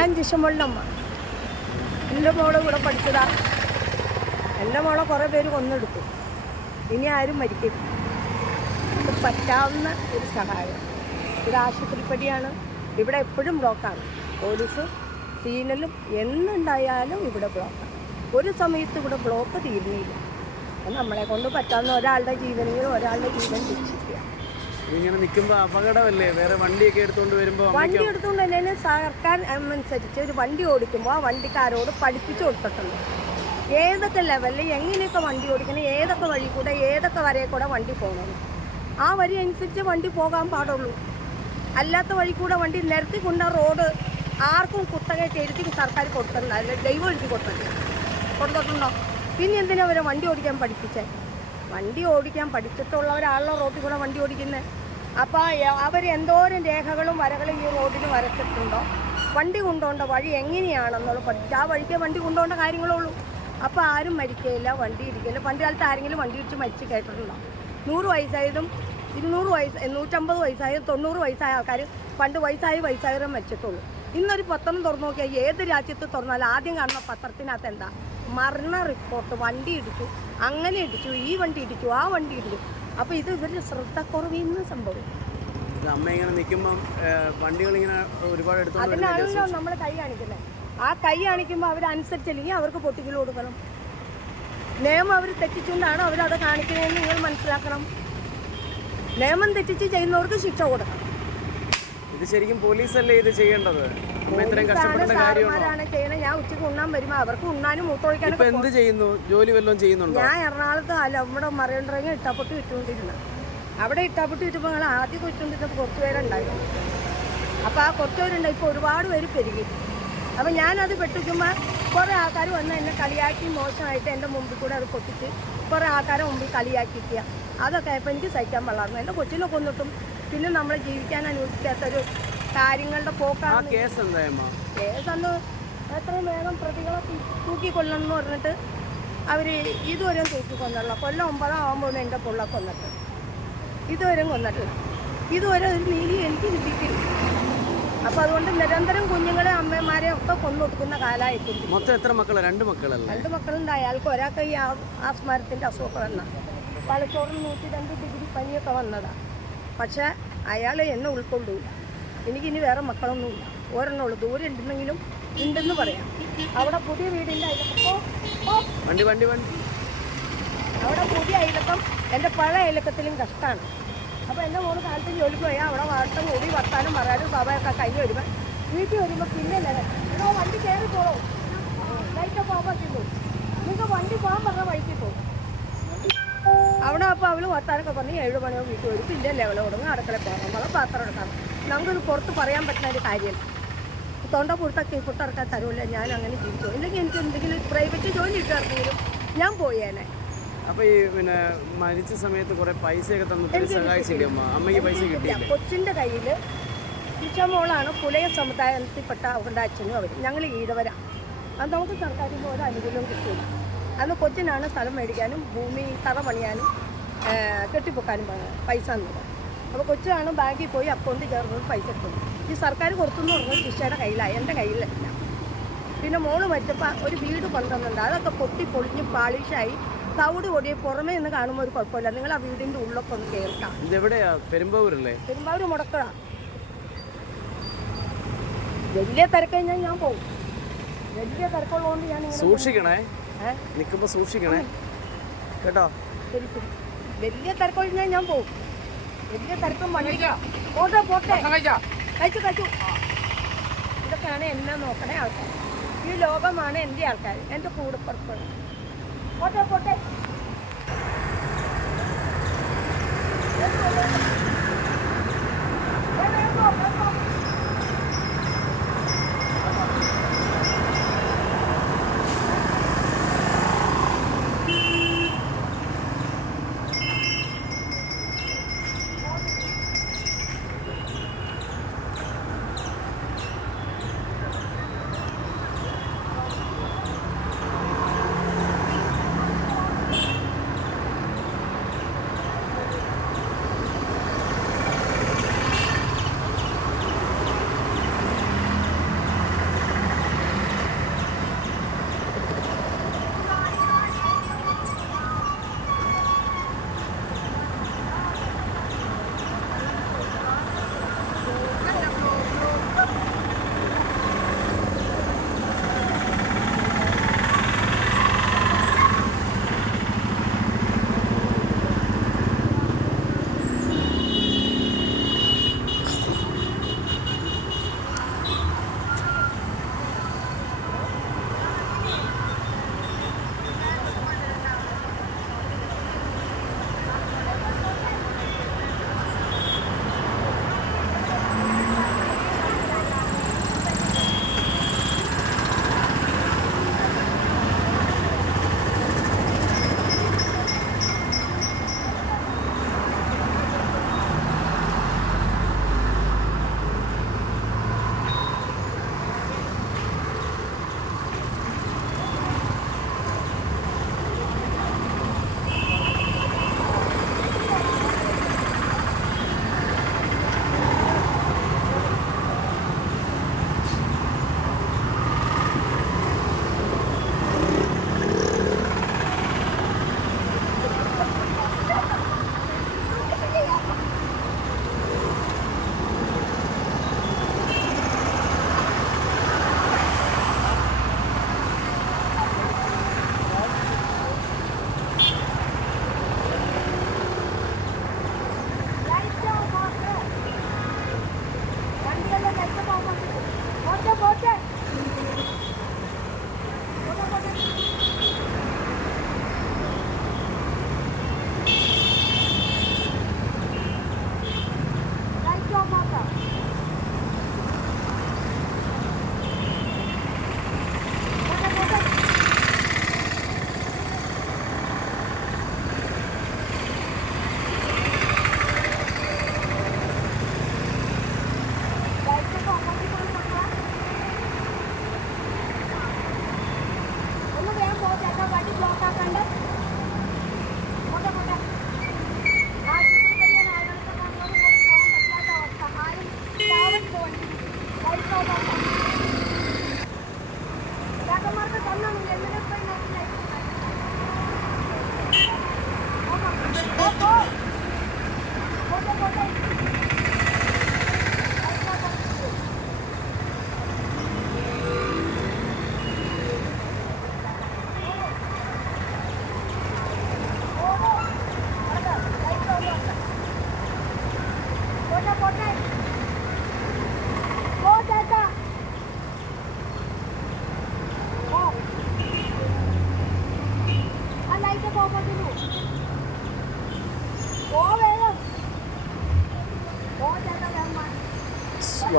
ഞാൻ ജിഷമോളുടെ അമ്മ. എന്റെ മോളെ കൂടെ പഠിച്ചതാ. എന്റെ മോളെ കുറേ പേര് കൊന്നെടുത്തു. ഇനി ആരും മരിക്കരുത് ഇത് പറ്റാവുന്ന ഒരു സഹായം. ഇത് ആശുപത്രിപ്പടിയാണ്. ഇവിടെ എപ്പോഴും ബ്ലോക്കാണ് പോലീസ് സീനലും എന്നുണ്ടായാലും ഇവിടെ ബ്ലോക്കാണ് ഒരു സമയത്ത് ഇവിടെ ബ്ലോക്ക് തീരുന്നില്ല. നമ്മളെ കൊണ്ട് പറ്റാവുന്ന ഒരാളുടെ ജീവനെങ്കിലും ഒരാളുടെ ജീവൻ രക്ഷിക്കുക. ഇങ്ങനെ നിൽക്കുമ്പോൾ അപകടമല്ലേ? വേറെ വണ്ടിയൊക്കെ എടുത്തുകൊണ്ട് വരുമ്പോൾ വണ്ടി എടുത്തുകൊണ്ട് തന്നെ സർക്കാർ അനുസരിച്ച് ഒരു വണ്ടി ഓടിക്കുമ്പോൾ ആ വണ്ടിക്കാരോട് പഠിപ്പിച്ചു കൊടുത്തിട്ടുണ്ട്. ഏതൊക്കെ ലെവലിൽ എങ്ങനെയൊക്കെ വണ്ടി ഓടിക്കണം ഏതൊക്കെ വഴി കൂടെ ഏതൊക്കെ വരെ കൂടെ വണ്ടി പോകണം. ആ വരി അനുസരിച്ച് വണ്ടി പോകാൻ പാടുള്ളൂ. അല്ലാത്ത വഴി കൂടെ വണ്ടി നിരത്തി കൊണ്ട റോഡ് ആർക്കും കുത്തകയായിട്ട് എഴുതി സർക്കാർ കൊടുത്തിട്ടുണ്ട്. അതിൽ ദൈവം എഴുതി കൊടുത്തിട്ടില്ല കൊടുത്തിട്ടുണ്ടോ? പിന്നെ എന്തിനാ അവരെ വണ്ടി ഓടിക്കാൻ പഠിപ്പിച്ചേ? വണ്ടി ഓടിക്കാൻ പഠിച്ചിട്ടുള്ള ഒരാളുടെ റോഡിൽ കൂടെ വണ്ടി ഓടിക്കുന്നത് അപ്പോൾ അവർ എന്തോരം രേഖകളും വരകളും ഈ റോഡിന് വരച്ചിട്ടുണ്ടോ? വണ്ടി കൊണ്ടുപോകേണ്ട വഴി എങ്ങനെയാണെന്നുള്ള പഠിച്ചു ആ വഴിക്ക് വണ്ടി കൊണ്ടുപോകേണ്ട കാര്യങ്ങളേ ഉള്ളൂ അപ്പോൾ ആരും മരിക്കുകയില്ല വണ്ടി ഇരിക്കില്ല പണ്ട് കാലത്ത് ആരെങ്കിലും വണ്ടി ഇടിച്ച് മരിച്ച് കേട്ടിട്ടുണ്ടോ? നൂറ് വയസ്സായതും ഇരുന്നൂറ് വയസ്സ് നൂറ്റമ്പത് വയസ്സായതും തൊണ്ണൂറ് വയസ്സായ ആൾക്കാർ പണ്ട് വയസ്സായി വയസ്സായവരെ മരിച്ചിട്ടുള്ളൂ. ഇന്നൊരു പത്രം തുറന്നു നോക്കിയാൽ ഏത് രാജ്യത്ത് തുറന്നാലും ആദ്യം കാണുന്ന പത്രത്തിനകത്ത് എന്താ? മരണ റിപ്പോർട്ട്. വണ്ടി ഇടിച്ചു അങ്ങനെ ഇടിച്ചു ഈ വണ്ടി ഇടിച്ചു ആ വണ്ടി ഇടിച്ചു. അപ്പോൾ ഇത് ഇവരുടെ ശ്രദ്ധക്കുറവിൽ നിന്ന് സംഭവിക്കും അമ്മ ഇങ്ങനെ നിൽക്കുമ്പം വണ്ടികൾ ഇങ്ങനെ ഒരുപാട്? അതിനാണല്ലോ നമ്മൾ കൈ കാണിക്കുന്നത് ആ കൈ കാണിക്കുമ്പോൾ അവരനുസരിച്ചില്ലെങ്കിൽ അവർക്ക് പൊട്ടിക്കൽ കൊടുക്കണം. നിയമം അവർ തെറ്റിച്ചുകൊണ്ടാണ് അവരത് കാണിക്കുന്നതെന്ന് നിങ്ങൾ മനസ്സിലാക്കണം. നിയമം തെറ്റിച്ച് ചെയ്യുന്നവർക്ക് ശിക്ഷ കൊടുക്കണം. ഇത് ശരിക്കും പോലീസല്ലേ ഇത് ചെയ്യേണ്ടത്? സാറുമാരാണ് ചെയ്യണത് ഞാൻ ഉച്ചയ്ക്ക് ഉണ്ണാൻ വരുമ്പോൾ അവർക്ക് ഉണ്ണാനും മൂത്തൊഴിക്കാനും എന്ത് ചെയ്യുന്നു? ജോലി വല്ലതും ചെയ്യുന്നുണ്ടോ? ഞാൻ എറണാകുളത്ത് അല്ല നമ്മുടെ മറയുണ്ടെങ്കിൽ ഇട്ടാപ്പൊട്ട് വിറ്റുകൊണ്ടിരുന്ന. അവിടെ ഇട്ടാപ്പൊട്ട് വിറ്റുമ്പോൾ ഞങ്ങൾ ആദ്യം വിറ്റുകൊണ്ടിരുന്നപ്പോൾ കുറച്ച് പേരുണ്ടായിരുന്നു. അപ്പോൾ ആ കുറച്ച് പേരുണ്ട് ഇപ്പോൾ ഒരുപാട് പേര് പെരുകി. അപ്പോൾ ഞാനത് വെട്ടിക്കുമ്പോൾ കുറേ ആൾക്കാർ വന്ന് എന്നെ കളിയാക്കി മോശമായിട്ട് എന്റെ മുമ്പിൽ കൂടെ അത് പൊട്ടിച്ച് കുറേ ആൾക്കാരെ മുമ്പിൽ കളിയാക്കിക്കുക അതൊക്കെ ആയപ്പോൾ എനിക്ക് സഹിക്കാൻ പാടില്ലായിരുന്നു. എന്റെ കൊച്ചിനെ കൊന്നിട്ടും പിന്നെ നമ്മളെ ജീവിക്കാൻ അനുവദിക്കാത്തൊരു കാര്യങ്ങളുടെ പോക്കാണ് കേസ് കേസന്ന് എത്രയും വേഗം പ്രതികളെ തൂക്കി തൂക്കിക്കൊല്ലണം എന്ന് പറഞ്ഞിട്ട് അവർ ഇതുവരെയും തൂക്കിക്കൊന്നുള്ള കൊല്ലം ഒമ്പതാം ആകുമ്പോൾ എന്റെ പുള്ള കൊന്നിട്ട്. ഇതുവരെയും കൊന്നിട്ടില്ല. ഇതുവരെ ഒരു നീതി എനിക്ക് കിട്ടിയിട്ടില്ല. അപ്പോൾ അതുകൊണ്ട് നിരന്തരം കുഞ്ഞുങ്ങളെ അമ്മമാരെ ഒക്കെ കൊന്നൊടുക്കുന്ന കാലമായിട്ടുണ്ട്. മൊത്തം എത്ര മക്കളാണ് രണ്ട് മക്കളല്ലേ? രണ്ട് മക്കളുണ്ട്. അയാൾക്ക് ഒരാൾക്ക് ഈ ആ- ആസ്മാരത്തിന്റെ അസുഖമൊക്കെ വന്ന. പലച്ചോറിന് നൂറ്റി രണ്ട് ഡിഗ്രി പനിയൊക്കെ വന്നതാണ് പക്ഷേ അയാൾ എന്നെ ഉൾക്കൊള്ളൂല. എനിക്കിനി വേറെ മക്കളൊന്നുമില്ല ഒരെണ്ണമുള്ളൂ ദൂരെ ഉണ്ടെന്നെങ്കിലും ഉണ്ടെന്ന് പറയാം. അവിടെ പുതിയ വീടിന്റെ ഓ വണ്ടി വണ്ടി വണ്ടി. അവിടെ പുതിയ അയലക്കം എന്റെ പഴയ അയലക്കത്തിലും കഷ്ടമാണ് അപ്പോൾ എന്റെ മോൾ കാലത്ത് ജോലിക്ക് പോയാൽ അവിടെ വാട്ടം കൂടി വർത്താനം പറയാനും സഭയൊക്കെ കഴിഞ്ഞ് വരുമ്പോൾ വീട്ടിൽ വരുമ്പോൾ പിന്നെ എടോ വണ്ടി കയറി ലൈറ്റ് ലൈറ്റൊക്കെ ഓഫാക്കിട്ടു നിങ്ങൾക്ക് വണ്ടി പോകാൻ പറഞ്ഞ വഴിക്ക് പോകും അവിടെ അപ്പോൾ അവൾ വർത്താനൊക്കെ പറഞ്ഞ് ഏഴ് മണിയോ വീട്ടിൽ വരും. പിന്നെ ലെവൽ കൊടുങ്ങും അടുക്കള പോകാൻ നമ്മളെ പാത്രം എടുക്കണം നമുക്കൊരു പുറത്ത് പറയാൻ പറ്റുന്ന ഒരു കാര്യമല്ല. തൊണ്ട പുറത്തൊക്കെ പുറത്തിറക്കാൻ തരൂല ഞാൻ അങ്ങനെ ജീവിച്ചു. ഇല്ലെങ്കിൽ എനിക്ക് എന്തെങ്കിലും പ്രൈവറ്റ് ജോലി ഇട്ടായിരുന്നെങ്കിലും ഞാൻ പോയേനെ. അപ്പൊ ഈ പിന്നെ മരിച്ച സമയത്ത് കുറെ പൈസയൊക്കെ തന്നിട്ട് സഹായിച്ചില്ലേ അമ്മ? അമ്മയ്ക്ക് പൈസ കിട്ടിയില്ല? കൊച്ചിന്റെ കയ്യിൽ മോളാണ് പുലയ സമുദായത്തിൽപ്പെട്ട അവരുടെ അച്ഛനും അവർ ഞങ്ങൾ ഈഴവര അത് നമുക്ക് സർക്കാരിൽ നിന്ന് ഒരു അനുകൂലവും കിട്ടില്ല അന്ന് കൊച്ചിനാണ് സ്ഥലം മേടിക്കാനും ഭൂമി തറ പണിയാനും കെട്ടിപ്പൊക്കാനും പൈസ തന്നത്. അപ്പോൾ കൊച്ചാണ് ബാങ്കിൽ പോയി അക്കൗണ്ടിൽ കയറുന്നത് പൈസ കിട്ടുന്നത് ഈ സർക്കാർ കൊടുത്തെന്ന് പറഞ്ഞത് ശിക്ഷയുടെ കയ്യിലായി. എന്റെ കയ്യിലല്ല. പിന്നെ മോൾ മറ്റപ്പോൾ ഒരു വീട് കൊണ്ടുവന്നുണ്ട് അതൊക്കെ പൊട്ടി പൊളിഞ്ഞ് പാളിഷായി. തവിട് പൊടി പുറമേ നിന്ന് കാണുമ്പോൾ ഒരു കുഴപ്പമില്ല. നിങ്ങൾ ആ വീടിന്റെ ഉള്ളൊക്കെ ഒന്ന് കേൾക്കാം. ഇതെവിടെയാ? പെരുമ്പാവൂരല്ലേ പെരുമ്പാവൂർ മുടക്കട വലിയ തിരക്ക് കഴിഞ്ഞാൽ ഞാൻ പോകും വലിയ തിരക്കുള്ളതുകൊണ്ട് ഞാൻ സൂക്ഷിക്കണേ? നിൽക്കുമ്പോൾ സൂക്ഷിക്കണേ. കേട്ടോ? ശരി ശരി. വലിയ തിരക്കൊഴിഞ്ഞാൽ ഞാൻ പോകും വലിയ തരത്തും വണ്ടി പോട്ടെ. പോട്ടെ കഴിച്ചു? കഴിച്ചു ഇതൊക്കെയാണ് എന്നെ നോക്കണേ ആൾക്കാർ ഈ ലോകമാണ് എന്റെ ആൾക്കാർ എന്റെ കൂടെപ്പുറപ്പുകൾ പോട്ടെ. പോട്ടെ. വണ്ടിയെല്ലാം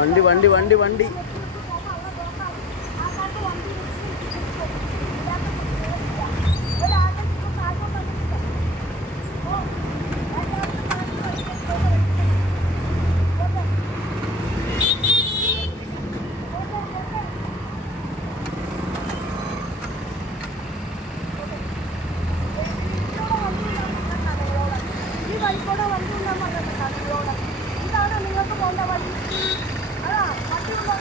വണ്ടി വണ്ടി വണ്ടി വണ്ടി.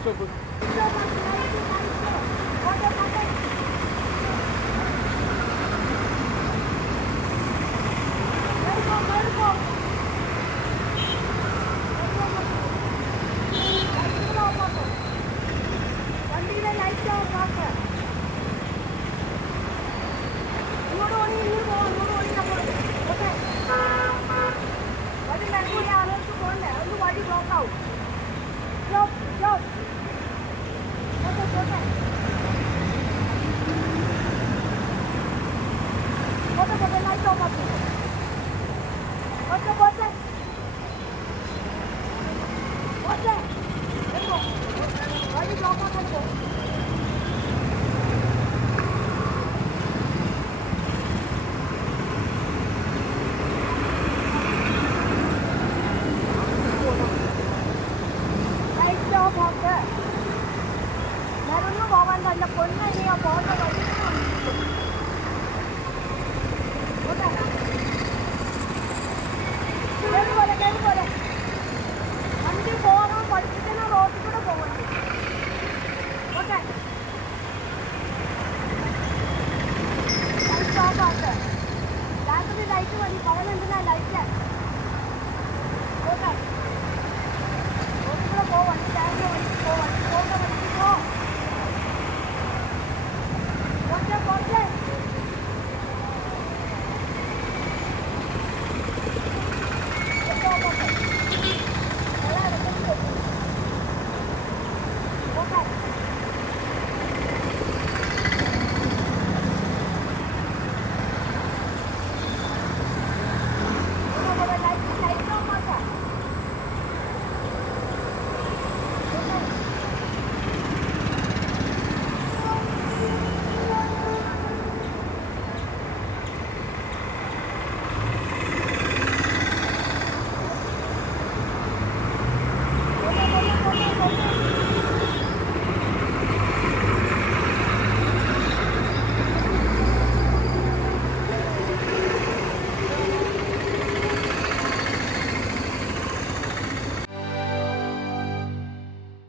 особых പോട്ടെ